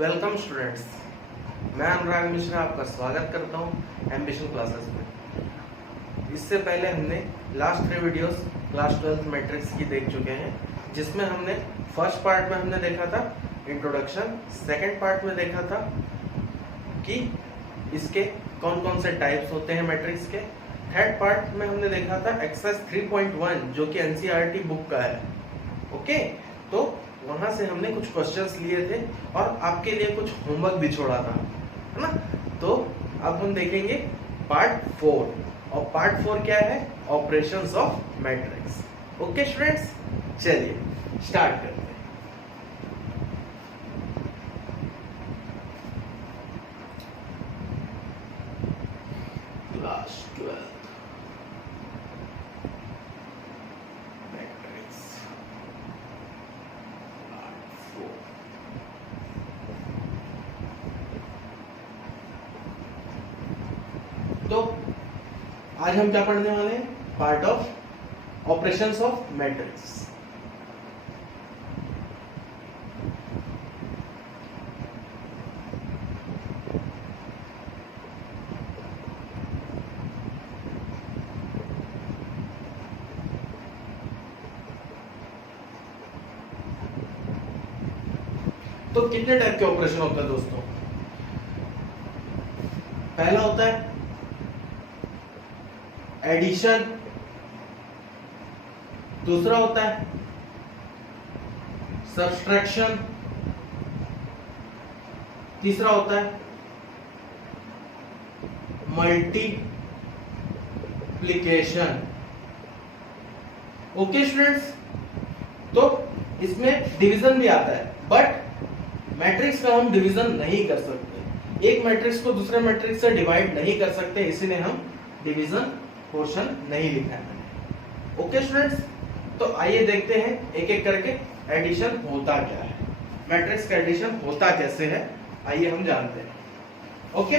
Welcome students, मैं अनुराग मिश्रा आपका स्वागत करता हूं एम्बिशन क्लासेस में। इससे पहले हमने लास्ट 3 वीडियोस क्लास 12 मैट्रिक्स की देख चुके हैं, जिसमें हमने फर्स्ट पार्ट में हमने देखा था इंट्रोडक्शन, सेकंड पार्ट में देखा था कि इसके कौन कौन से टाइप्स होते हैं मैट्रिक्स के, थर्ड पार्ट में हमने देखा था एक्सरसाइज 3.1 जो कि एनसीईआरटी बुक का है। ओके, तो वहां से हमने कुछ क्वेश्चंस लिए थे और आपके लिए कुछ होमवर्क भी छोड़ा था, है ना। तो अब हम देखेंगे पार्ट 4 और पार्ट 4 क्या है, operations of matrix. Okay students, चलिए स्टार्ट करते हैं। क्लास 12 तो आज हम क्या पढ़ने वाले हैं, part of operations of matrix. तो कितने टाइप के ऑपरेशन होते हैं दोस्तों? पहला होता है एडिशन, दूसरा होता है सब्सट्रैक्शन, तीसरा होता है मल्टीप्लिकेशन। ओके स्टूडेंट्स, तो इसमें डिवीजन भी आता है, बट मैट्रिक्स का हम डिवीजन नहीं कर सकते, एक मैट्रिक्स को दूसरे मैट्रिक्स से डिवाइड नहीं कर सकते, इसीलिए हम डिवीजन पोर्शन नहीं लिखा है। ओके स्टूडेंट्स, तो आइए देखते हैं एक एक करके एडिशन होता क्या है, मैट्रिक्स का एडिशन होता कैसे है, आइए हम जानते हैं। ओके,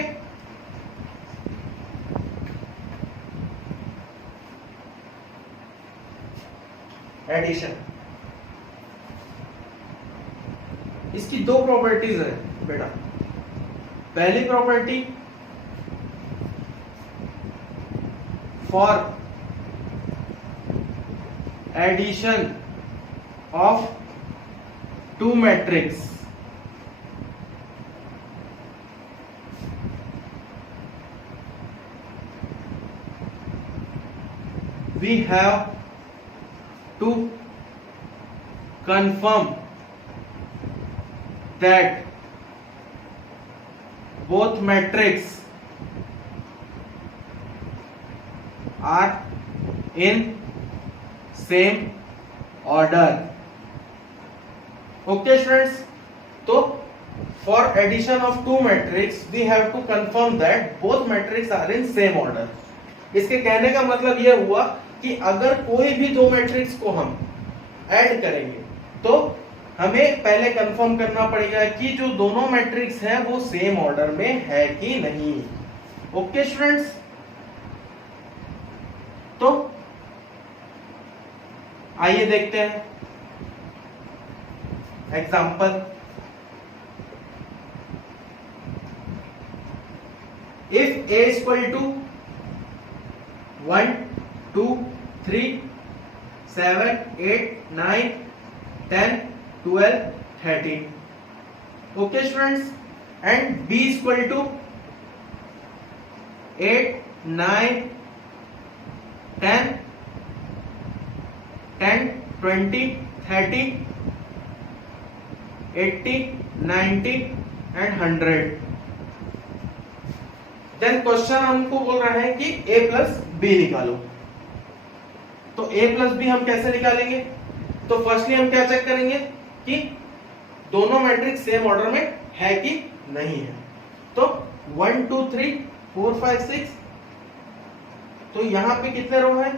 एडिशन, इसकी दो प्रॉपर्टीज है बेटा। पहली property, for addition of two matrix we have to confirm that both matrix are in same order. Okay students, तो for addition of two matrix we have to confirm that both matrix are in same order। इसके कहने का मतलब यह हुआ कि अगर कोई भी दो मैट्रिक्स को हम ऐड करेंगे तो हमें पहले कंफर्म करना पड़ेगा कि जो दोनों मैट्रिक्स हैं वो सेम ऑर्डर में है कि नहीं। ओके स्टूडेंट्स, तो आइए देखते हैं example. If a equal to 1 2 3 7 8 9 10 12 13, okay students, and b equal to 8 9 10 10 20 30 80 90 and 100। Then question हमको बोल रहा है कि a प्लस बी निकालो। तो a प्लस बी हम कैसे निकालेंगे? तो फर्स्टली हम क्या चेक करेंगे कि दोनों मैट्रिक्स सेम ऑर्डर में है कि नहीं है। तो 1 2 3 4 5 6, तो यहां पे कितने रो हैं?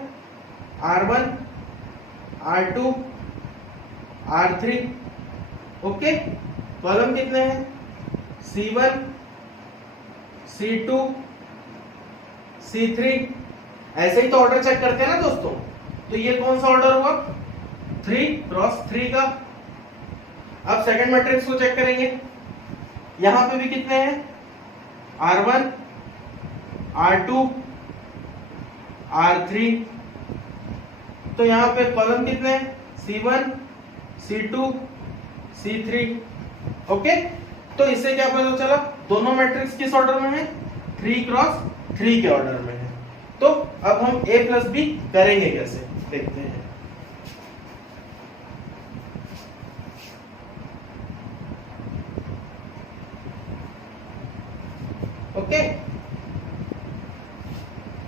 R1 R2 R3। Okay, column कितने हैं? C1 C2 C3। ऐसे ही तो ऑर्डर चेक करते हैं ना दोस्तों। तो ये कौन सा ऑर्डर हुआ? 3 क्रॉस 3 का। अब सेकंड मैट्रिक्स को चेक करेंगे। यहां पे भी कितने हैं, R1 R2 R3, तो यहां पे कॉलम कितने हैं, C1 C2 C3। ओके, तो इससे क्या पता चला, दोनों मैट्रिक्स किस ऑर्डर में है, 3 क्रॉस 3 के ऑर्डर में है। तो अब हम A प्लस बी करेंगे कैसे, देखते हैं। ओके,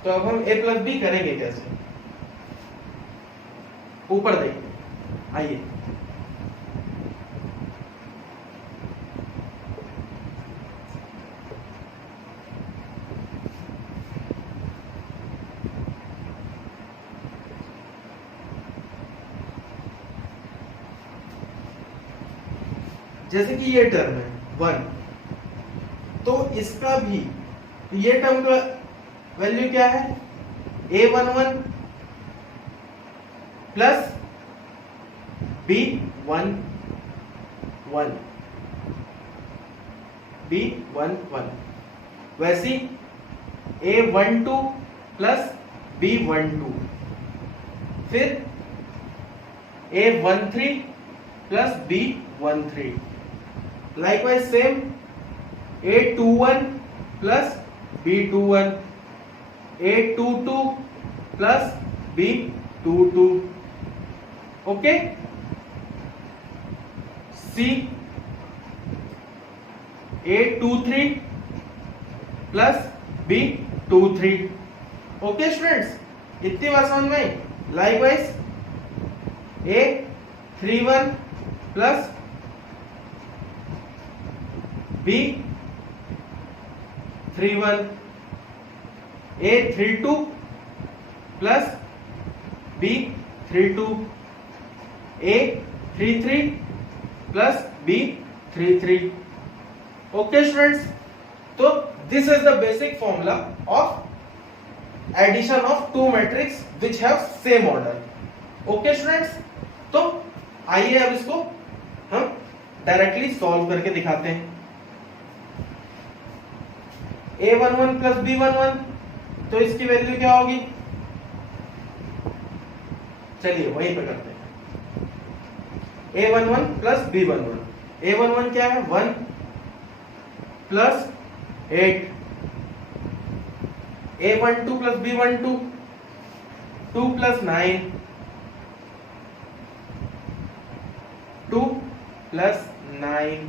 तो अब हम A प्लस बी करेंगे कैसे, ऊपर देखिए, आइए। जैसे कि ये टर्म है 1, तो इसका भी ये टर्म का वैल्यू क्या है, A11 प्लस B11 B11, वैसी A12 प्लस B12, फिर A13 plus B13, likewise same A21 plus B21, A22 plus B22, okay, C A23 plus B23, okay students, इतनी बात समझ में। likewise A31 plus B31, A32 plus B32, A33 plus B33, okay students. तो this is the basic formula of addition of two matrix which have same order. Okay students, तो आइए अब इसको हम डायरेक्टली सॉल्व करके दिखाते हैं। A11 प्लस B11, तो इसकी वैल्यू क्या होगी, चलिए वहीं पे करते हैं। A11 प्लस B11, A11 क्या है 1 plus 8, A12 plus B12 2 plus 9, 2 plus 9,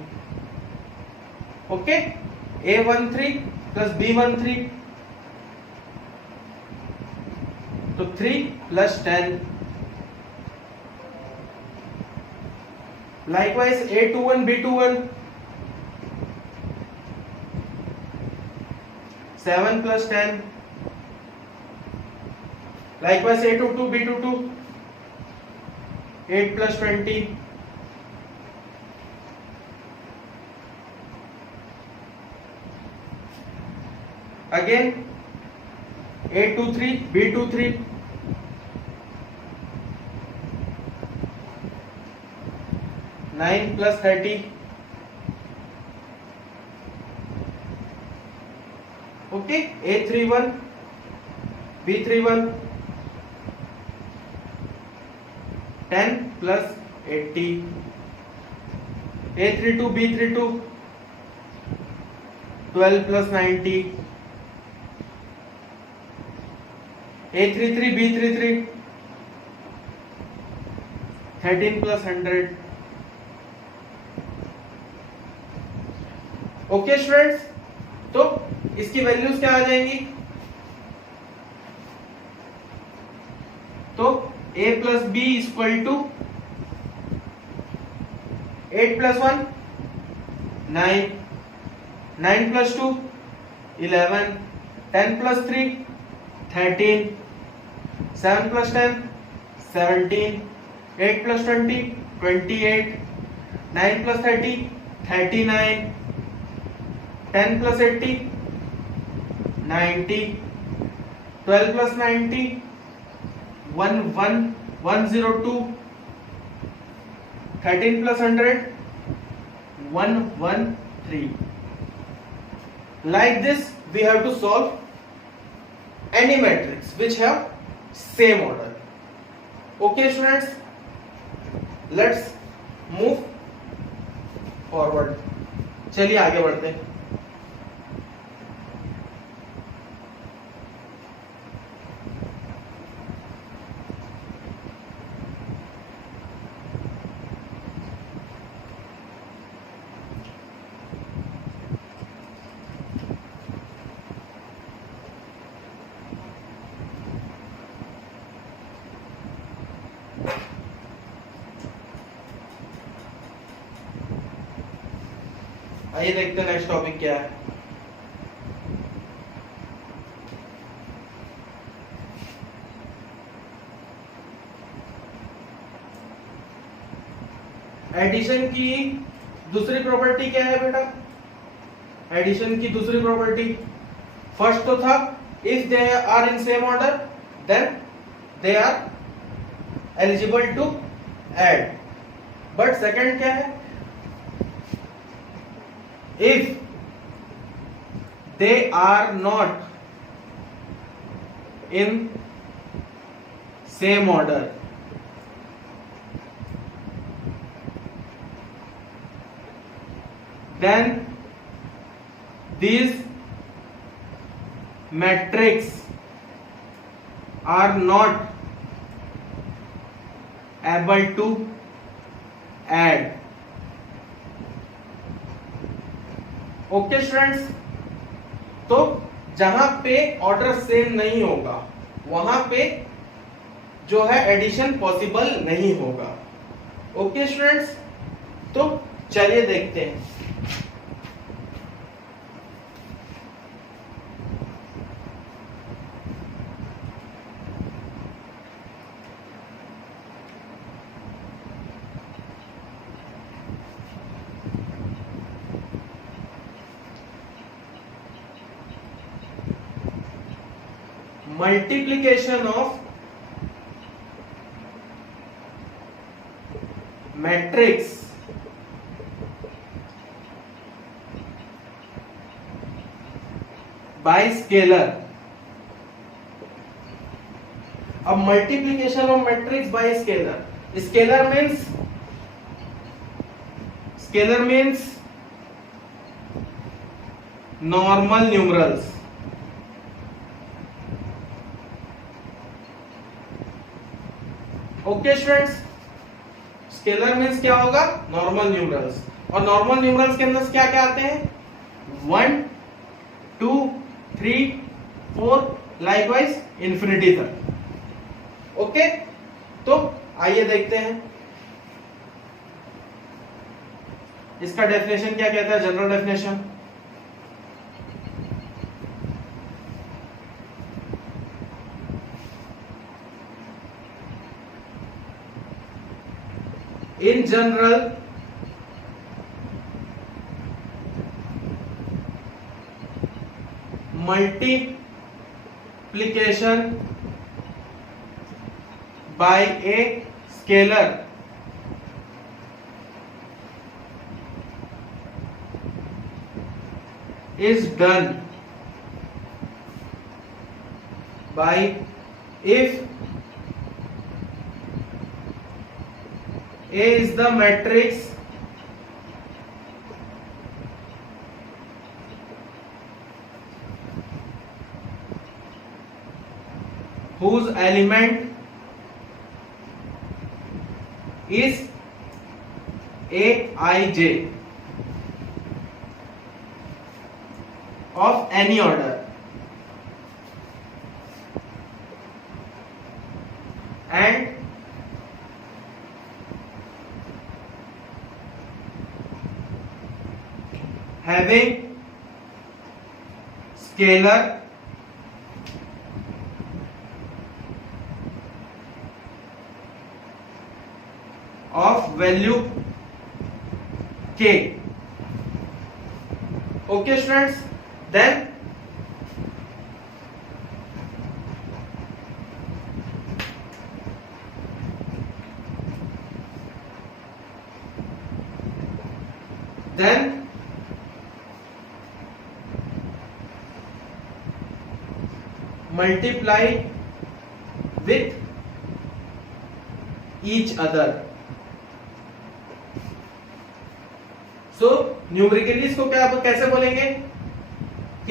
okay. A13 plus B13, तो 3 plus 10, likewise A21 B21 7 plus 10, likewise A22 B22 8 plus 20, again A23 B23 9 plus 30, okay, A31 B31 10 plus 80, A32 B32 12 plus 90, A33 B33 13 plus 100, okay students. तो इसकी values क्या आ जाएंगी, तो A plus b equal to 8 plus 1 9, 9 plus 2 11, 10 plus 3 13, 7 plus 10 17, 8 plus 20 28, 9 plus 30 39, 10 plus 80 90, 12 plus 90 102, 13 plus 100 111, 3. Like this we have to solve any matrix which have same order. Okay students, let's move forward. चलिए आगे बढ़ते हैं. आइए देखते हैं next topic क्या है. Addition की दूसरी प्रॉपर्टी क्या है बेटा? एडिशन की दूसरी प्रॉपर्टी, फर्स्ट तो था if they are in same order then they are eligible to add. But second क्या है? If they are not in same order, then these matrices are not able to add. Okay students, तो जहां पे order same नहीं होगा वहां पे जो है एडिशन पॉसिबल नहीं होगा. ओके स्टूडेंट्स, तो चलिए देखते हैं. Multiplication of matrix by scalar. अब multiplication of matrix by scalar. Scalar means normal numerals. Okay students, scalar means क्या होगा? Normal numerals. और नॉर्मल न्यूमरल्स के अंदर क्या क्या आते हैं? 1 2 3 4 लाइकवाइज इंफिनिटी तक. ओके, तो आइए देखते हैं इसका डेफिनेशन क्या कहता है. General definition, in general multiplication by a scalar is done by if A is the matrix whose element is Aij of any order and having scalar of value k. Okay students, then multiply with each other. So numerically इसको क्या कैसे बोलेंगे, k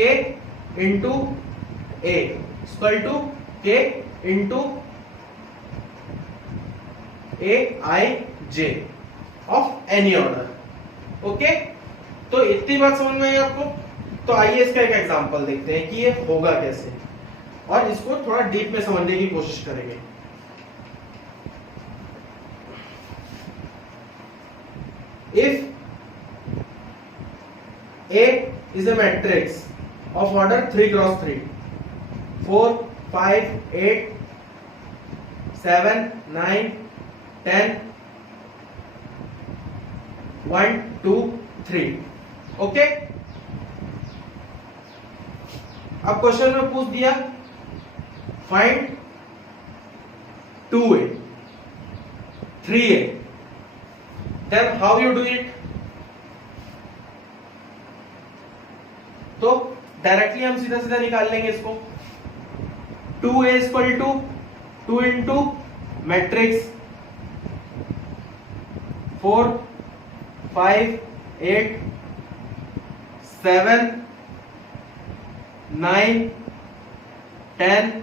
into a equal to k into a i j of any order. Okay, तो इतनी बात समझ में आई आपको। तो आइए इसका एक एग्जांपल देखते हैं कि ये होगा कैसे, और इसको थोड़ा डीप में समझने की कोशिश करेंगे। If A is a matrix of order 3 cross 3, 4, 5, 8, 7, 9, 10, 1, 2, 3। Okay, अब क्वेश्चन में पूछ दिया find 2A, 3A, then how you do it? तो डायरेक्टली हम सीधा सीधा निकाल लेंगे इसको। 2A equal to 2 into matrix 4, 5, 8, 7, 9, 10,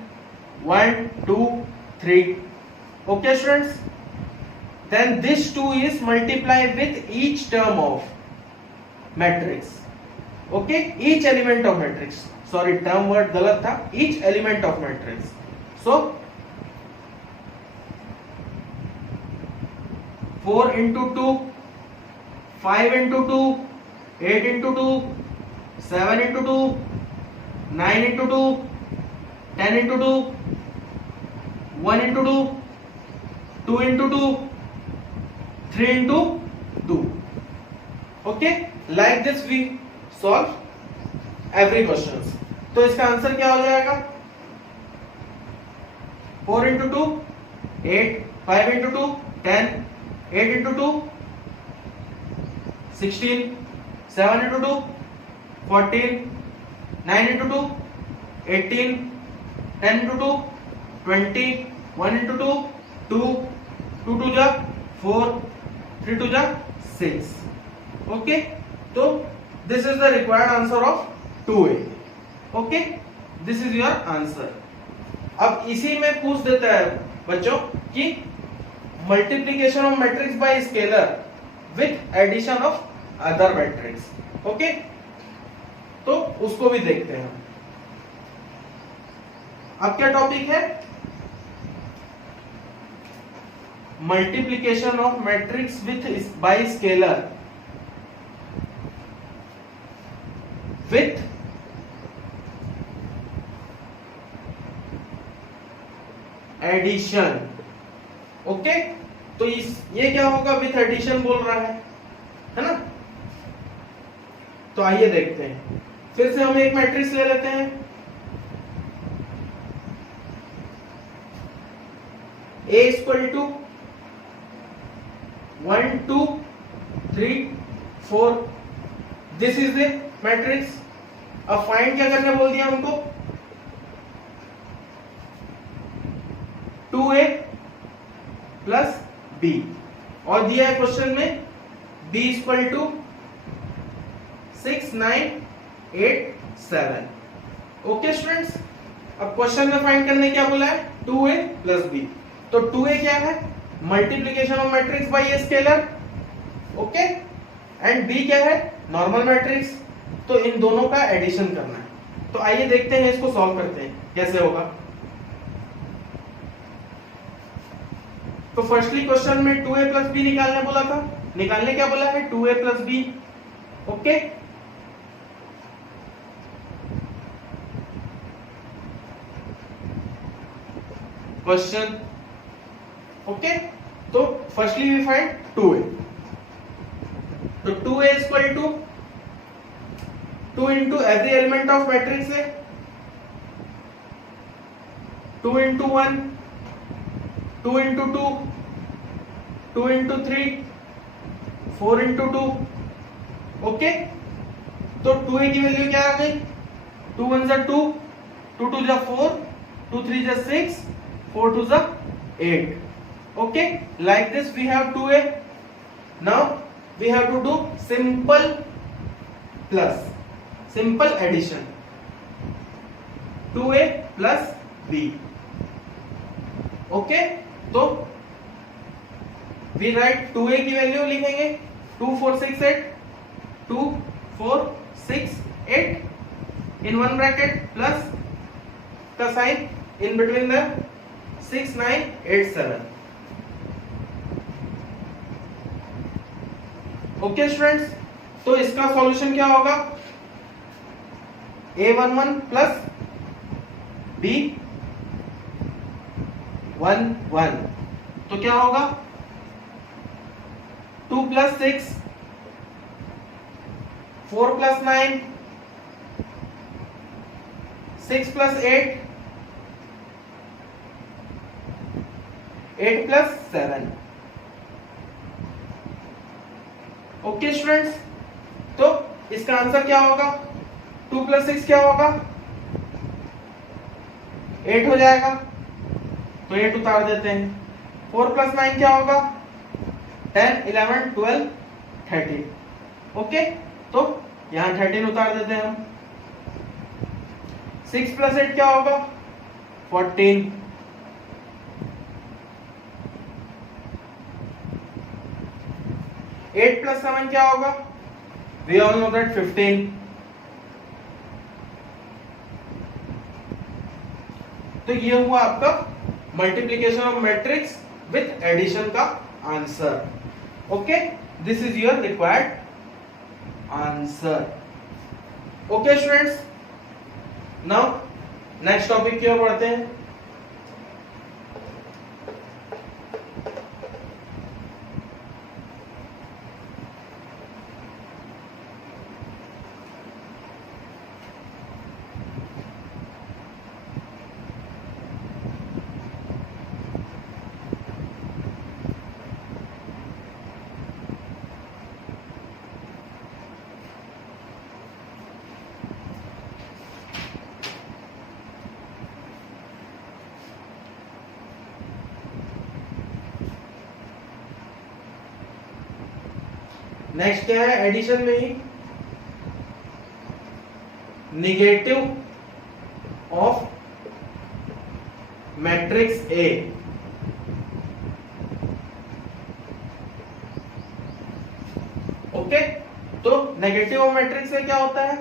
1, 2, 3। Okay students, then this 2 is multiplied with each term of matrix। Okay, each element of matrix, sorry term word गलत था, each element of matrix. So 4 into 2, 5 into 2, 8 into 2, 7 into 2, 9 into 2, 10 into 2, 1 into 2, 2 into 2, 3 into 2। Okay, like this we solve every question. तो इसका answer क्या हो जाएगा, 4 into 2 8, 5 into 2 10, 8 into 2 16, 7 into 2 14, 9 into 2 18, 10 into 2 20, 1 into 2 2, 2 2 जा 4, 3 2 जा 6। Okay, तो this is the required answer of 2A। okay, this is your answer। अब इसी में पूछ देता है बच्चों कि multiplication of matrix by scalar with addition of other matrix. Okay, तो उसको भी देखते हैं। अब क्या टॉपिक है, multiplication of matrix with by scalar with addition. Okay, तो ये क्या होगा, विथ एडिशन बोल रहा है ना। तो आइए देखते हैं, फिर से हम एक मैट्रिक्स ले लेते हैं। A equal to 1 2 3 4, this is the matrix. अब फाइंड क्या करने बोल दिया हमको, 2A प्लस B, और दिया है क्वेश्चन में B equal to 6 9 8 7। Okay students, अब क्वेश्चन में फाइंड करने क्या बोला है, 2A प्लस B। तो 2A क्या है, multiplication of matrix by scalar. Okay, and B क्या है, नॉर्मल मैट्रिक्स। तो इन दोनों का एडिशन करना है। तो आइए देखते हैं, इसको सॉल्व करते हैं कैसे होगा। तो फर्स्टली क्वेश्चन में 2A प्लस बी निकालने बोला था, निकालने क्या बोला है, 2A plus b. Okay, question. Okay, तो फर्स्टली वी फाइंड 2A। तो 2A equal to 2 into every element of matrix है, 2 into 1, 2 into 2, 2 into 3, 4 into 2। Okay, तो 2A की वैल्यू क्या आ गई, 2 1 जा 2, 2 2 जा 4, 2 3 is 6, 4 2 is 8. Okay, like this we have 2a. Now we have to do simple plus, simple addition. 2a plus b. Okay, तो we write 2a की value लिखेंगे 2 4 6 8, 2 4 6 8 in one bracket plus का sign in between the 6 9 8 7. Okay students, तो इसका solution क्या होगा? a11 plus b11, तो क्या होगा? 2 plus 6, 4 plus 9, 6 plus 8, 8 plus 7. Okay students, तो इसका आंसर क्या होगा? 2 प्लस 6 क्या होगा? 8 हो जाएगा, तो 8 उतार देते हैं. 4 प्लस 9 क्या होगा? 10 11 12 13. ओके, तो यहां 13 उतार देते हैं हम. 6 प्लस 8 क्या होगा? 14. 8 प्लस 7 क्या होगा? We all know that 15. तो ये हुआ आपका multiplication of matrix with addition का answer. Okay, this is your required answer. Okay students, now next topic की ओर बढ़ते हैं. नेक्स्ट क्या है? एडिशन में ही negative of matrix A. Okay, तो नेगेटिव ऑफ मैट्रिक्स ए क्या होता है?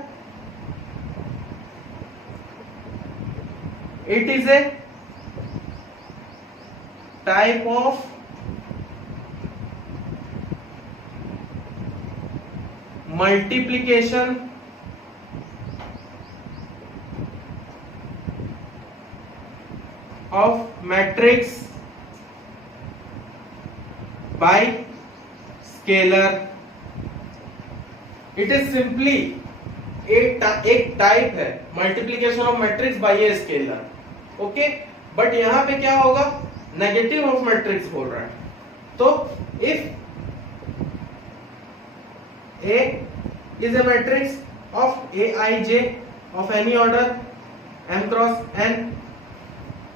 It is a type of multiplication of matrix by scalar. It is simply एक टाइप है multiplication of matrix by a scalar. Okay, but यहां पे क्या होगा? नेगेटिव ऑफ मैट्रिक्स बोल रहा है. तो if A is a matrix of Aij of any order m cross n,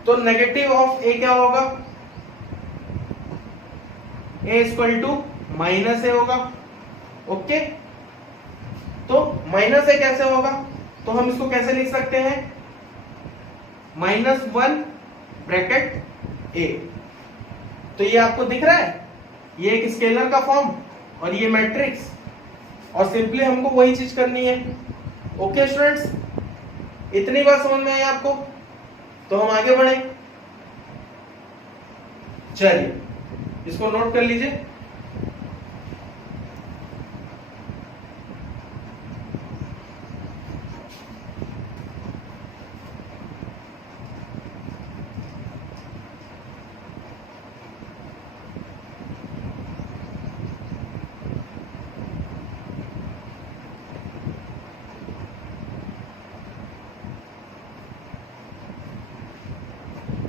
तो नेगेटिव ऑफ A क्या होगा? A इक्वल टू माइनस ए होगा. ओके, तो माइनस ए कैसे होगा? तो हम इसको कैसे लिख सकते हैं? -1 ब्रैकेट A. तो ये आपको दिख रहा है, ये एक स्केलर का फॉर्म और ये मैट्रिक्स, और सिंपली हमको वही चीज करनी है. ओके स्टूडेंट्स, इतनी बात समझ में आई आपको? तो हम आगे बढ़े. चलिए इसको नोट कर लीजिए.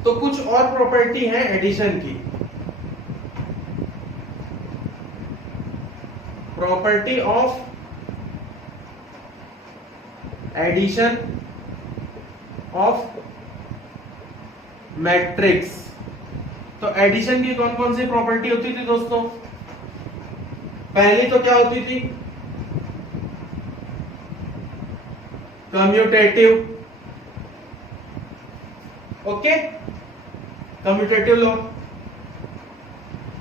तो कुछ और प्रॉपर्टी है एडिशन की. Property of addition of matrix. तो एडिशन की कौन कौन सी प्रॉपर्टी होती थी दोस्तों? पहली तो क्या होती थी? कम्यूटेटिव। Okay, commutative law.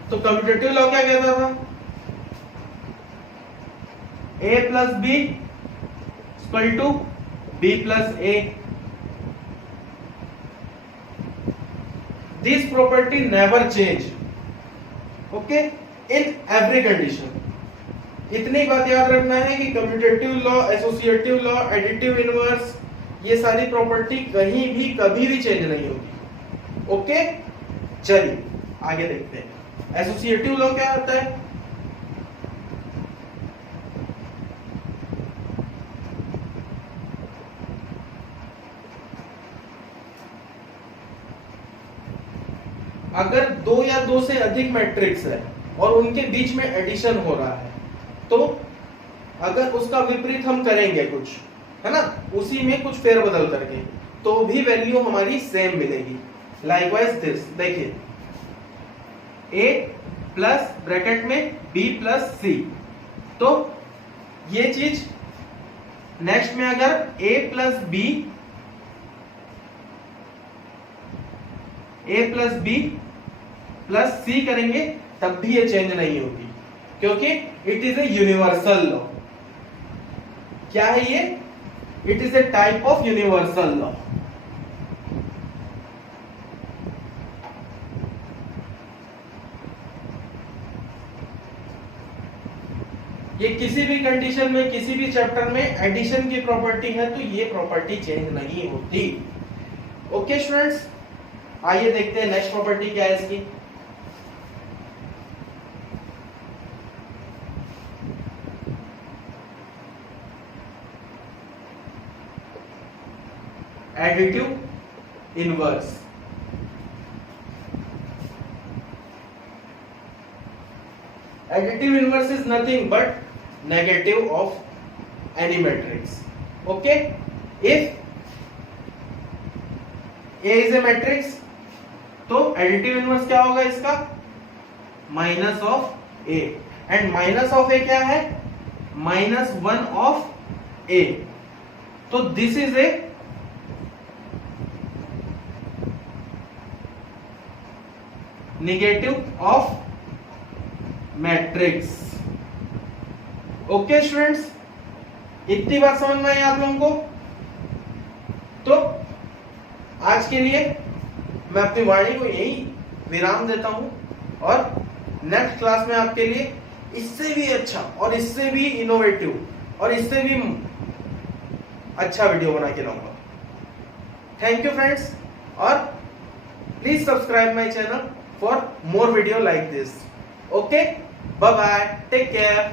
तो कम्यूटेटिव लॉ क्या कहता था? a plus b equal to b plus a। This property never change, okay, in every condition. इतनी बात याद रखना है कि commutative law, associative law, additive inverse, ये सारी प्रॉपर्टी कहीं भी कभी भी चेंज नहीं होगी। ओके, चलिए आगे देखते हैं। एसोसिएटिव लॉ क्या होता है? अगर दो या दो से अधिक मैट्रिक्स है और उनके बीच में एडिशन हो रहा है, तो अगर उसका विपरीत हम करेंगे कुछ, है ना, उसी में कुछ फेरबदल करके, तो भी वैल्यू हमारी सेम मिलेगी। लाइकवाइज दिस, देखिए a प्लस ब्रैकेट में b प्लस c। तो ये चीज नेक्स्ट में अगर a प्लस b प्लस सी करेंगे तब भी ये चेंज नहीं होगी, क्योंकि it is a universal law. क्या है ये? It is a type of universal law. ये किसी भी कंडीशन में, किसी भी चैप्टर में एडिशन की प्रॉपर्टी है तो ये प्रॉपर्टी चेंज नहीं होती। ओके स्टूडेंट्स, आइए देखते हैं नेक्स्ट प्रॉपर्टी क्या है इसकी। Additive inverse. Additive inverse is nothing but negative of any matrix. Okay, if A is a matrix तो एडिटिव इनवर्स क्या होगा इसका? Minus of A। And minus of A क्या है? -1 ऑफ A। तो this is a negative of matrix. Okay students, इतनी बात समझ में आई आप लोगों को? तो आज के लिए मैं अपनी वाणी को यही विराम देता हूं और नेक्स्ट क्लास में आपके लिए इससे भी अच्छा और इससे भी इनोवेटिव और इससे भी अच्छा वीडियो बना के लाऊंगा। थैंक यू फ्रेंड्स, और please subscribe my channel for more video like this. Okay, bye bye, take care.